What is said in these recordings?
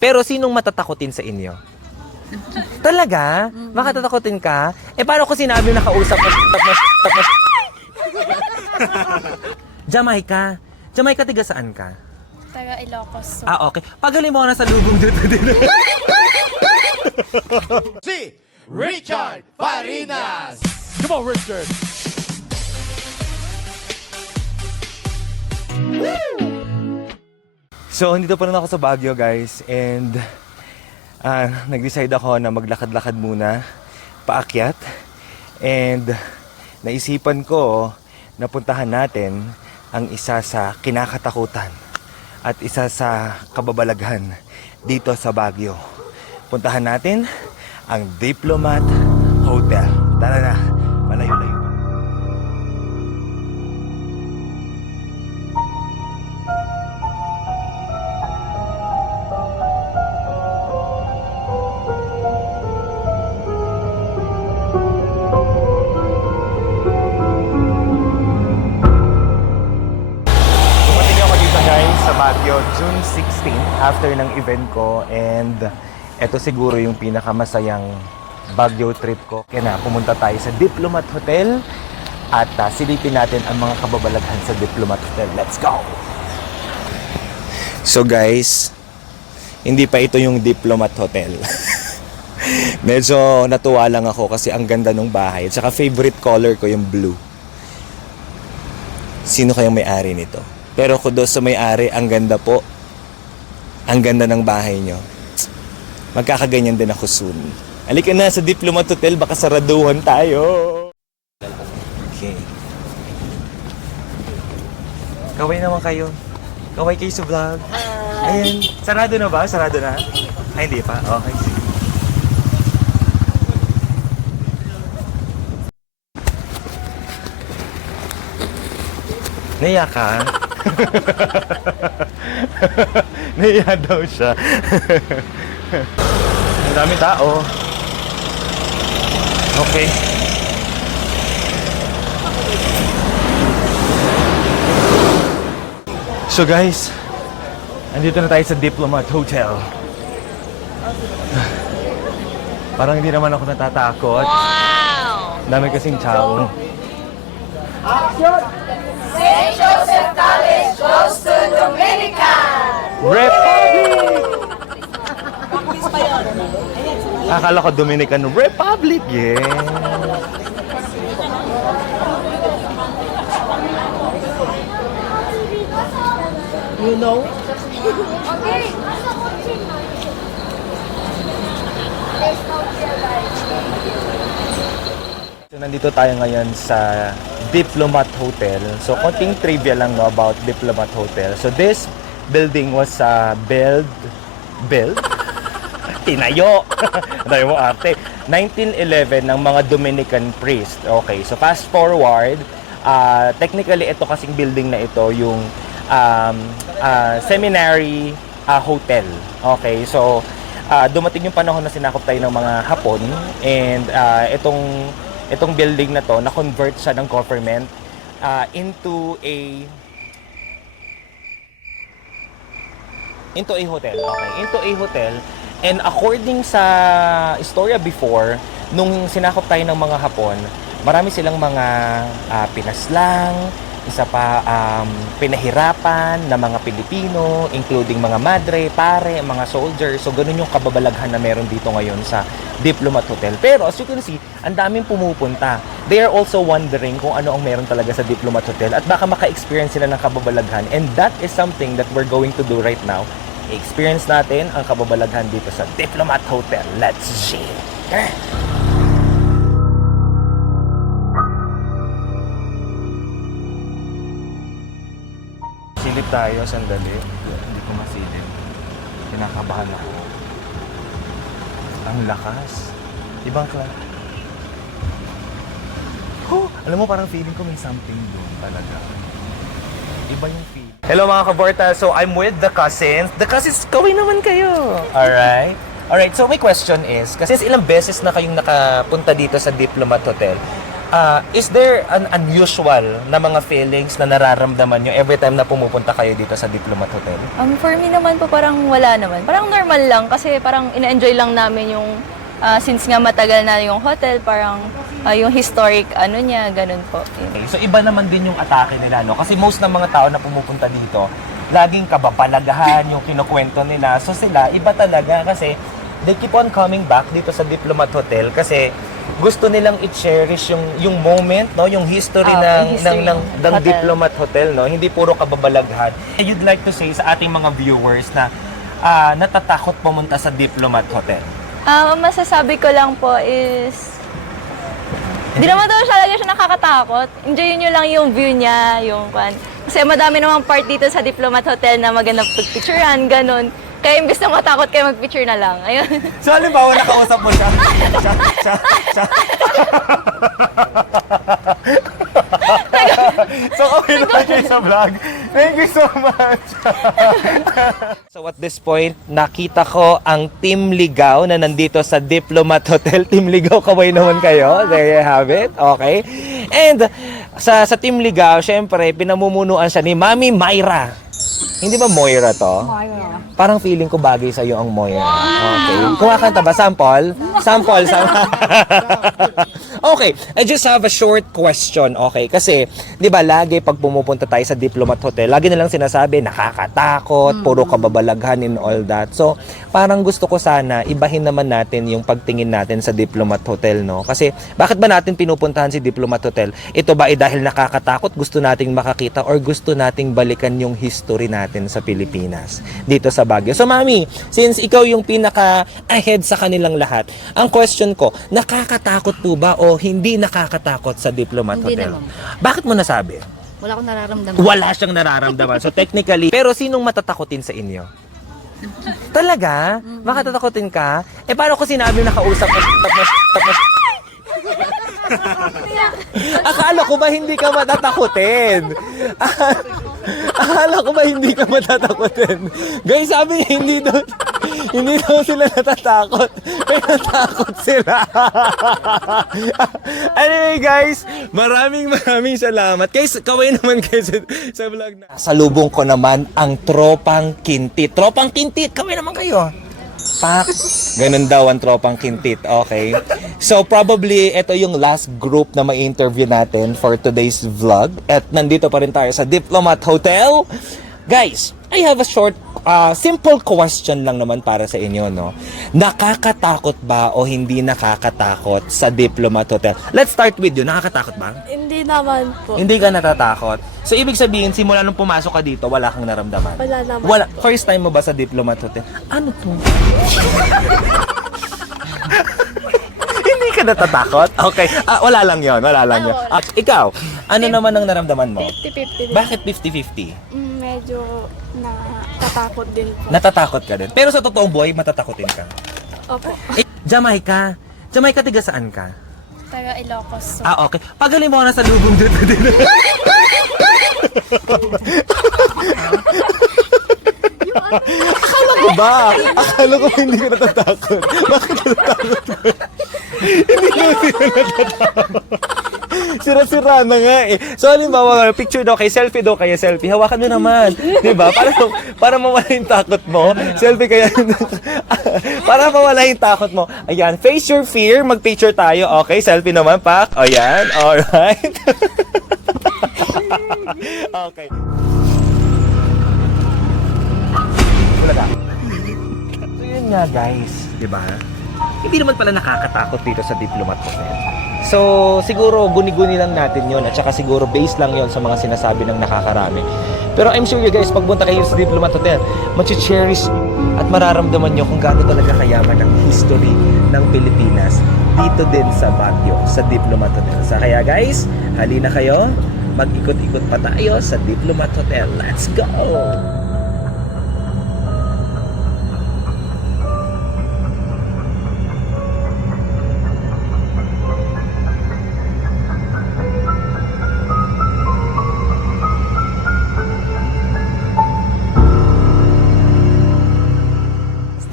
Pero sinong matatakotin sa inyo? Talaga? Makatatakotin ka? Eh, paano ko sinabi na kausap mo? Tapos... Jamaica. Jamaica, tiga saan ka? Taga Ilocos. Okay. Pagaling mo na sa lubong dito din. Si Richard Farinas. Come on, Richard. So, nandito pa rin ako sa Baguio, guys. And nag-decide ako na maglakad-lakad muna, paakyat. And naisipan ko na puntahan natin ang isa sa kinakatakutan at isa sa kababalaghan dito sa Baguio. Puntahan natin ang Diplomat Hotel. Tara na, malayo-layo. Sa Baguio, June 16, after ng event ko, and ito siguro yung pinakamasayang Baguio trip ko. Kaya na, pumunta tayo sa Diplomat Hotel at silipin natin ang mga kababalaghan sa Diplomat Hotel. Let's go! So guys, hindi pa ito yung Diplomat Hotel. Medyo natuwa lang ako kasi ang ganda ng bahay. At saka favorite color ko yung blue. Sino kayang may-ari nito? Pero kudos sa may-ari, ang ganda po. Ang ganda ng bahay nyo. Magkakaganyan din ako soon. Halika na sa Diplomat Hotel, baka saraduhan tayo. Okay. Kaway naman kayo. Kaway kayo sa vlog. Ayan. Sarado na ba? Sarado na? Ay, hindi pa. Okay, sige. Naiya ka? Naiya daw siya. Ang dami tao. Okay. So guys, andito na tayo sa Diplomat Hotel. Parang hindi naman ako natatakot. Wow! Dami kasing tao. St. Joseph College goes to Dominican! Republic! Akala ko Dominican Republic, yeah. You know? Okay. So, nandito tayo ngayon sa Diplomat Hotel. So, konting trivia lang no, about Diplomat Hotel. So, this building was built? Tinayo! Dahil mo arte. 1911 ng mga Dominican priest. Okay, so fast forward, technically ito kasing building na ito yung seminary hotel. Okay, so dumating yung panahon na sinakop tayo ng mga Hapon and itong building na to na-convert siya ng government into a hotel. Okay, into a hotel. And according sa istorya before, nung sinakop tayo ng mga Hapon, marami silang mga pinaslang, isa pa pinahirapan na mga Pilipino, including mga madre, pare, mga soldiers. So ganun yung kababalaghan na meron dito ngayon sa Diplomat Hotel. Pero as you can see, ang daming pumupunta. They are also wondering kung ano ang meron talaga sa Diplomat Hotel at baka maka-experience sila ng kababalaghan. And that is something that we're going to do right now. I-experience natin ang kababalaghan dito sa Diplomat Hotel. Let's see. Silip tayo, sandali. Hindi ko masilip. Kinakabahan ako. Ang lakas. Ibang klase. Oh, alam mo, parang feeling ko may something doon talaga. Iba yung feeling. Hello mga kaborta. So I'm with the cousins. The cousins, kawin naman kayo. Alright. Alright, so my question is, kasi ilang beses na kayong nakapunta dito sa Diplomat Hotel, Is there an unusual na mga feelings na nararamdaman nyo every time na pumupunta kayo dito sa Diplomat Hotel? For me naman po parang wala naman. Parang normal lang kasi parang ina-enjoy lang namin yung since nga matagal na yung hotel, parang yung historic ano niya, ganun po. Okay, so iba naman din yung atake nila, no? Kasi most ng mga tao na pumupunta dito, laging kabapalagahan yung kinukwento nila. So sila, iba talaga kasi they keep on coming back dito sa Diplomat Hotel kasi gusto nilang i-cherish yung moment, no, yung history ng hotel. Diplomat Hotel, no. Hindi puro kababalaghan. You'd like to say sa ating mga viewers na natatakot pumunta sa Diplomat Hotel? Masasabi ko lang po is hindi naman daw talaga siya nakakatakot. Enjoyin nyo lang yung view niya, yung kan. Kasi madami namang part dito sa Diplomat Hotel na magandang picturean, ganun. Kaya imbis na matakot kayo, mag-picture na lang. Ayun. So, halimbawa, nakausap mo siya. So, okay naman kayo sa vlog. Thank you so much. So, at this point, nakita ko ang Team Ligaw na nandito sa Diplomat Hotel. Team Ligaw, kaway naman kayo. There you have it. Okay. And sa Team Ligaw, syempre, pinamumunuan siya ni Mami Myra. Hindi ba Moira to? Moira. Parang feeling ko bagay sa'yo ang Moira. Okay. Kumakanta ba? Sample? Sample. Okay. I just have a short question. Okay. Kasi, di ba, lagi pag pumupunta tayo sa Diplomat Hotel, lagi nilang sinasabi, nakakatakot, puro kababalaghan and all that. So, parang gusto ko sana, ibahin naman natin yung pagtingin natin sa Diplomat Hotel, no? Kasi, bakit ba natin pinupuntahan si Diplomat Hotel? Ito ba ay dahil nakakatakot, gusto nating makakita, or gusto nating balikan yung history natin sa Pilipinas dito sa Baguio. So Mami, since ikaw yung pinaka-ahead sa kanilang lahat, ang question ko, nakakatakot po ba o hindi nakakatakot sa Diplomat Hindi Hotel? naman. Bakit mo nasabi? Wala akong nararamdaman. Wala siyang nararamdaman. So technically, pero sinong matatakotin sa inyo? Talaga? Bakit tatakotin ka? Eh paano ko sinabi na kausap mo? Akala ko ba hindi ka matatakotin? Akala ko ba hindi ka matatakotin? Guys, sabi niya hindi daw sila natatakot. May natakot sila. Anyway guys, maraming salamat. Guys, kaway naman kayo sa vlog na. Salubong ko naman ang Tropang Kintit. Tropang Kintit, kaway naman kayo. Pak. Ganun daw ang Tropang Kintit. Okay. So, probably, ito yung last group na ma-interview natin for today's vlog. At nandito pa rin tayo sa Diplomat Hotel. Guys, I have a short, simple question lang naman para sa inyo, no? Nakakatakot ba o hindi nakakatakot sa Diplomat Hotel? Let's start with you. Nakakatakot ba? Hindi naman po. Hindi ka natatakot. So, ibig sabihin, simula nung pumasok ka dito, wala kang naramdaman? Wala naman. Wala. First time mo ba sa Diplomat Hotel? Ano to? Hindi ka natatakot? Okay. Wala lang yon. Wala lang yon. Ikaw, ano naman ang naramdaman mo? 50-50 din. Bakit 50-50? Medyo natatakot din po. Natatakot ka din. Pero sa totoong buhay, matatakotin ka. Opo. Jamaica. Jamaica, tiga saan ka? Taga Ilocos. So, Okay. Pagaling mo na sa lubong dito din. Akala ko ba? Akala ko hindi ka natatakot. Bakit natatakot ka? Hindi ko natatakot. Sira-sira na nga eh. So, halimbawa, picture daw kayo, selfie daw kayo, selfie. Hawakan mo naman. Diba? Para mawala yung takot mo. Selfie kaya. Para mawala yung takot mo. Ayan, face your fear. Mag-picture tayo. Okay, selfie naman, Pak. Ayan, alright. Okay. Wala ka. So, yun nga, guys. Diba? Hindi naman pala nakakatakot dito sa Diplomat Hotel. So, siguro guni-guni lang natin yon at saka siguro based lang yon sa mga sinasabi ng nakakarami. Pero I'm sure you guys, pagpunta kayo sa Diplomat Hotel, machi-cherish at mararamdaman nyo kung gaano talaga kayaman ang history ng Pilipinas dito din sa Baguio, sa Diplomat Hotel. So, kaya guys, halina kayo, mag-ikot-ikot pa tayo sa Diplomat Hotel. Let's go!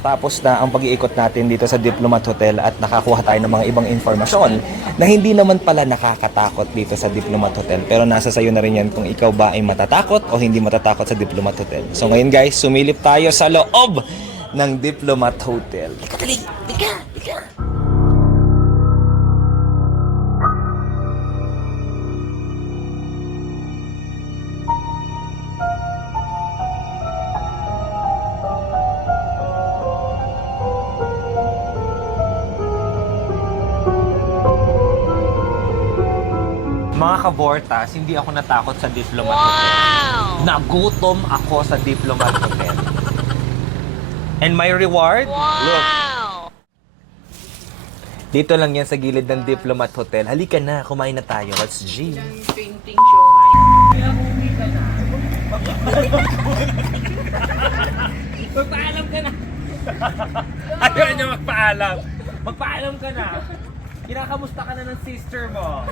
Natapos na ang pag-iikot natin dito sa Diplomat Hotel at nakakuha tayo ng mga ibang informasyon na hindi naman pala nakakatakot dito sa Diplomat Hotel. Pero nasa sayo na rin yan kung ikaw ba ay matatakot o hindi matatakot sa Diplomat Hotel. So ngayon guys, sumilip tayo sa loob ng Diplomat Hotel. Mga kabortas, hindi ako natakot sa Diplomat Hotel. Nagutom ako sa Diplomat Hotel. And my reward? Look. Dito lang yan sa gilid ng Diplomat Hotel. Halika na, kumain na tayo. Let's G. Magpaalam ka na. Ayaw niya magpaalam. Magpaalam ka na. Kinakamusta ka na ng sister mo.